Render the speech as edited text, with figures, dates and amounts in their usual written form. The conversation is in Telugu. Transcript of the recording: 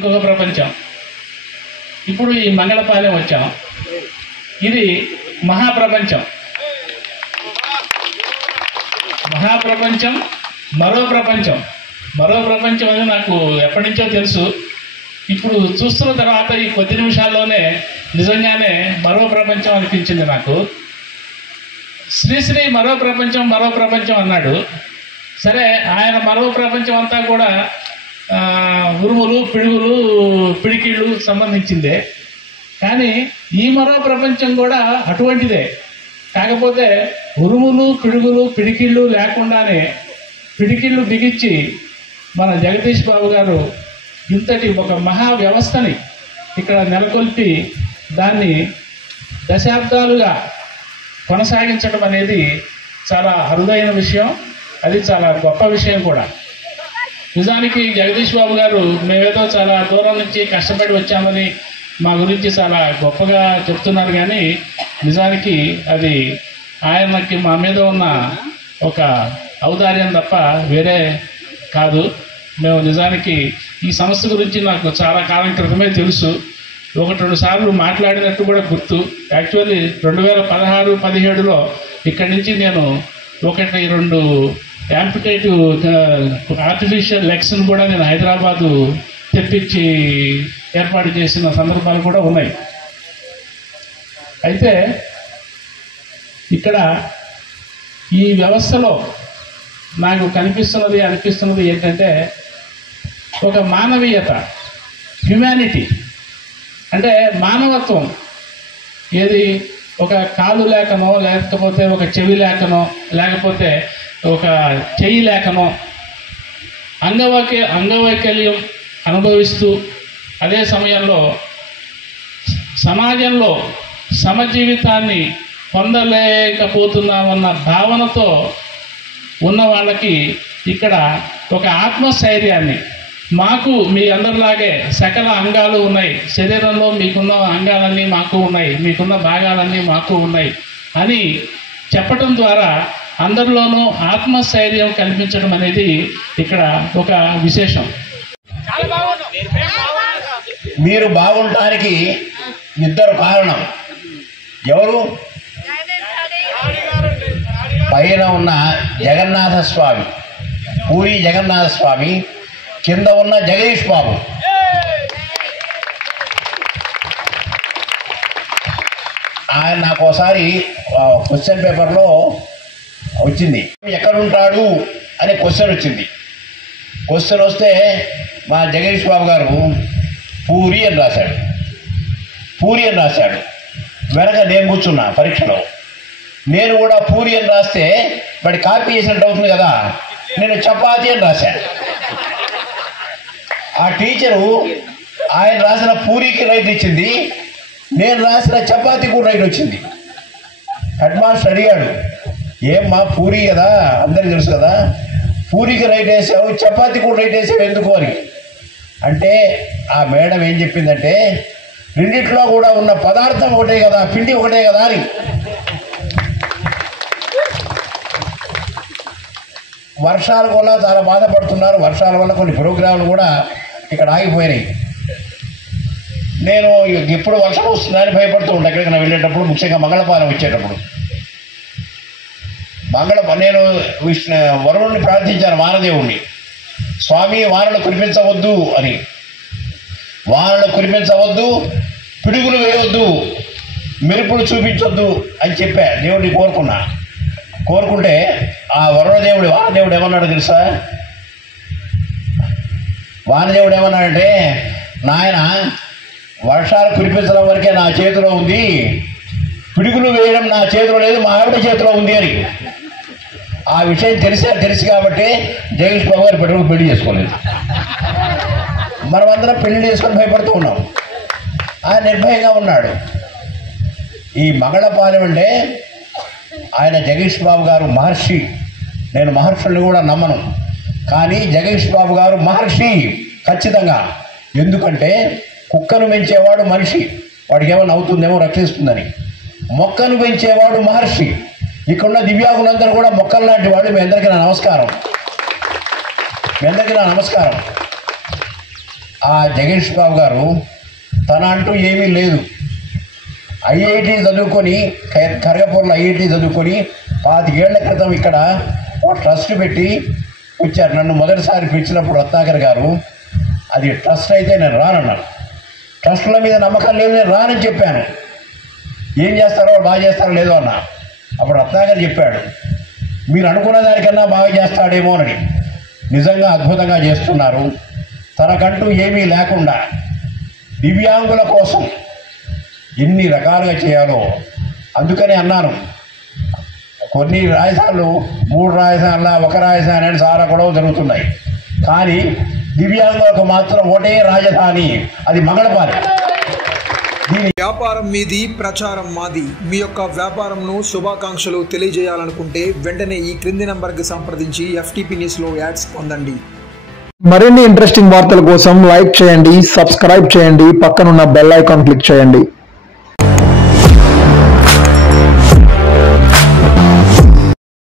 ఇంకొక ప్రపంచం. ఇప్పుడు ఈ మంగళపాలెం వచ్చాం. ఇది మహాప్రపంచం. మహాప్రపంచం, మరో ప్రపంచం. మరో ప్రపంచం అని నాకు ఎప్పటి నుంచో తెలుసు. ఇప్పుడు చూస్తున్న తర్వాత ఈ కొద్ది నిమిషాల్లోనే నిజంగానే మరో ప్రపంచం అనిపించింది నాకు. శ్రీశ్రీ మరో ప్రపంచం అన్నాడు. సరే, ఆయన మరో ప్రపంచం అంతా కూడా ఉరుములు, పిడుగులు, పిడికిళ్ళు సంబంధించిందే. కానీ ఈ మరో ప్రపంచం కూడా అటువంటిదే. కాకపోతే ఉరుములు, పిడుగులు, పిడికిళ్ళు లేకుండానే పిడికిళ్ళు బిగించి మన జగదీష్ బాబు గారు ఇంతటి ఒక మహా వ్యవస్థని ఇక్కడ నెలకొల్పి దాన్ని దశాబ్దాలుగా కొనసాగించడం అనేది చాలా అరుదైన విషయం. అది చాలా గొప్ప విషయం కూడా. నిజానికి జగదీష్ బాబు గారు మేమేదో చాలా దూరం నుంచి కష్టపడి వచ్చామని మా గురించి చాలా గొప్పగా చెప్తున్నారు. కానీ నిజానికి అది ఆయనకి మా మీద ఉన్న ఒక ఔదార్యం తప్ప వేరే కాదు. మేము నిజానికి ఈ సంస్థ గురించి నాకు చాలా కాలం క్రితమే తెలుసు. 1-2 సార్లు మాట్లాడినట్టు కూడా గుర్తు. యాక్చువల్లీ 2016-17లో ఇక్కడి నుంచి నేను 1-2 యాంపిటేటివ్ ఆర్టిఫిషియల్ లెగ్స్ని కూడా నేను హైదరాబాదు తెప్పించి ఏర్పాటు చేసిన సందర్భాలు కూడా ఉన్నాయి. అయితే ఇక్కడ ఈ వ్యవస్థలో నాకు అనిపిస్తున్నది ఏంటంటే ఒక మానవీయత, హ్యుమానిటీ, అంటే మానవత్వం. ఏది ఒక కాలు లేకనో, లేకపోతే ఒక చెవి లేకనో, లేకపోతే ఒక చెయ్యి లేకనో అంగవైకల్యం అనుభవిస్తూ అదే సమయంలో సమాజంలో సమజీవితాన్ని పొందలేకపోతున్నామన్న భావనతో ఉన్న వాళ్ళకి ఇక్కడ ఒక ఆత్మస్థైర్యాన్ని, మాకు మీ అందరిలాగే సకల అంగాలు ఉన్నాయి, శరీరంలో మీకున్న అంగాలన్నీ మాకు ఉన్నాయి, మీకున్న భాగాలన్నీ మాకు ఉన్నాయి అని చెప్పటం ద్వారా అందరిలోనూ ఆత్మస్థైర్యం కల్పించడం అనేది ఇక్కడ ఒక విశేషం. మీరు బాగుండటానికి ఇద్దరు కారణం. ఎవరు? పైన ఉన్న జగన్నాథ స్వామి, పూరి జగన్నాథ స్వామి, కింద ఉన్న జగదీష్ బాబు. ఆయన నాకు ఒకసారి క్వశ్చన్ పేపర్లో వచ్చింది, ఎక్కడుంటాడు అనే క్వశ్చన్ వచ్చింది. క్వశ్చన్ వస్తే మా జగదీష్ బాబు గారు పూరి అని రాశాడు. వెనక నేను కూర్చున్నా పరీక్షలో. నేను కూడా పూరి అని రాస్తే వాడి కాపీ చేసినట్టు అవుతుంది కదా, నేను చపాతి అని రాశాను. ఆ టీచరు ఆయన రాసిన పూరికి రైట్ ఇచ్చింది, నేను రాసిన చపాతీ కూడా రైట్ వచ్చింది. హెడ్ మాస్టర్ అడిగాడు, ఏమ్మా పూరి కదా అందరికీ తెలుసు కదా, పూరికి రైట్ వేసావు, చపాతీ కూడా రైట్ వేసావు ఎందుకు అని. అంటే ఆ మేడం ఏం చెప్పిందంటే, రెండిట్లో కూడా ఉన్న పదార్థం ఒకటే కదా, పిండి ఒకటే కదా అని. వర్షాలు కూడా చాలా బాధపడుతున్నారు. వర్షాల వల్ల కొన్ని ప్రోగ్రాంలు కూడా ఇక్కడ ఆగిపోయినాయి. నేను ఎప్పుడు వర్షం వస్తుందని భయపడుతూ ఉంటాను ఎక్కడికి నేను వెళ్ళేటప్పుడు, ముఖ్యంగా మంగళపాలెం వచ్చేటప్పుడు. నేను వరుణుడిని ప్రార్థించాను, వానదేవుణ్ణి, స్వామి వానలు కురిపించవద్దు అని. వానలు కురిపించవద్దు, పిడుగులు వేయవద్దు, మెరుపులు చూపించొద్దు అని చెప్పా. దేవుడిని కోరుకుంటే ఆ వానదేవుడు ఏమన్నాడు తెలుసా? వానదేవుడు ఏమన్నాడంటే, నాయన వర్షాలు కురిపించడం వరకే నా చేతిలో ఉంది, పిడుగులు వేయడం నా చేతిలో లేదు, మా ఆవిడ చేతిలో ఉంది అని. ఆ విషయం తెలుసు కాబట్టి జగదీష్ బాబు గారు పెళ్లి చేసుకోలేదు. మనమందరం పెళ్లి చేసుకొని భయపడుతూ ఉన్నాం. ఆయన నిర్భయంగా ఉన్నాడు. ఈ మంగళపాలెం అంటే ఆయన జగదీష్ బాబు గారు మహర్షి. నేను మహర్షుల్ని కూడా నమ్మను, కానీ జగదీష్ బాబు గారు మహర్షి ఖచ్చితంగా. ఎందుకంటే కుక్కను పెంచేవాడు మనిషి, వాడికి ఏమైనా అవుతుందేమో రక్షిస్తుందని. మొక్కను పెంచేవాడు మహర్షి. ఇక్కడున్న దివ్యాంగులందరూ కూడా మొక్కలు లాంటి వాడు. మీ అందరికీ నా నమస్కారం. ఆ జగదీష్ బాబు గారు తన అంటూ ఏమీ లేదు, ఐఐటి చదువుకొని ఖర్గపూర్లో ఐఐటి చదువుకొని 25 ఏళ్ల క్రితం ఇక్కడ ఒక ట్రస్ట్ పెట్టి వచ్చారు. నన్ను మొదటిసారి పిలిచినప్పుడు రత్నాకర్ గారు అది ట్రస్ట్ అయితే నేను రానన్నాను. ట్రస్టుల మీద నమ్మకం లేదు, నేను రానని చెప్పాను. ఏం చేస్తారో బాగా చేస్తారో లేదో అన్నా. అప్పుడు రత్నాకర్ చెప్పాడు, మీరు అనుకున్న దానికన్నా బాగా చేస్తాడేమో అని. నిజంగా అద్భుతంగా చేస్తున్నారు. తనకంటూ ఏమీ లేకుండా దివ్యాంగుల కోసం ఎన్ని రకాలుగా చేయాలో. అందుకని అన్నాను, కొన్ని రాజధానులు 3 రాజధానుల 1 రాజధాని అని చాలా గొడవ జరుగుతున్నాయి. కానీ దివ్యాంగులకు మాత్రం ఒకటే రాజధాని, అది మంగళపాలెం. వ్యాపారం మీది, ప్రచారం మాది. మీ యొక్క వ్యాపారంను శుభాకాంక్షలు తెలియజేయాలనుకుంటే వెంటనే ఈ క్రింది నంబర్కి సంప్రదించి FTP న్యూస్లో యాడ్స్ పొందండి. మరిన్ని ఇంట్రెస్టింగ్ వార్తల కోసం లైక్ చేయండి, సబ్స్క్రైబ్ చేయండి, పక్కనున్న బెల్ ఐకాన్ క్లిక్ చేయండి.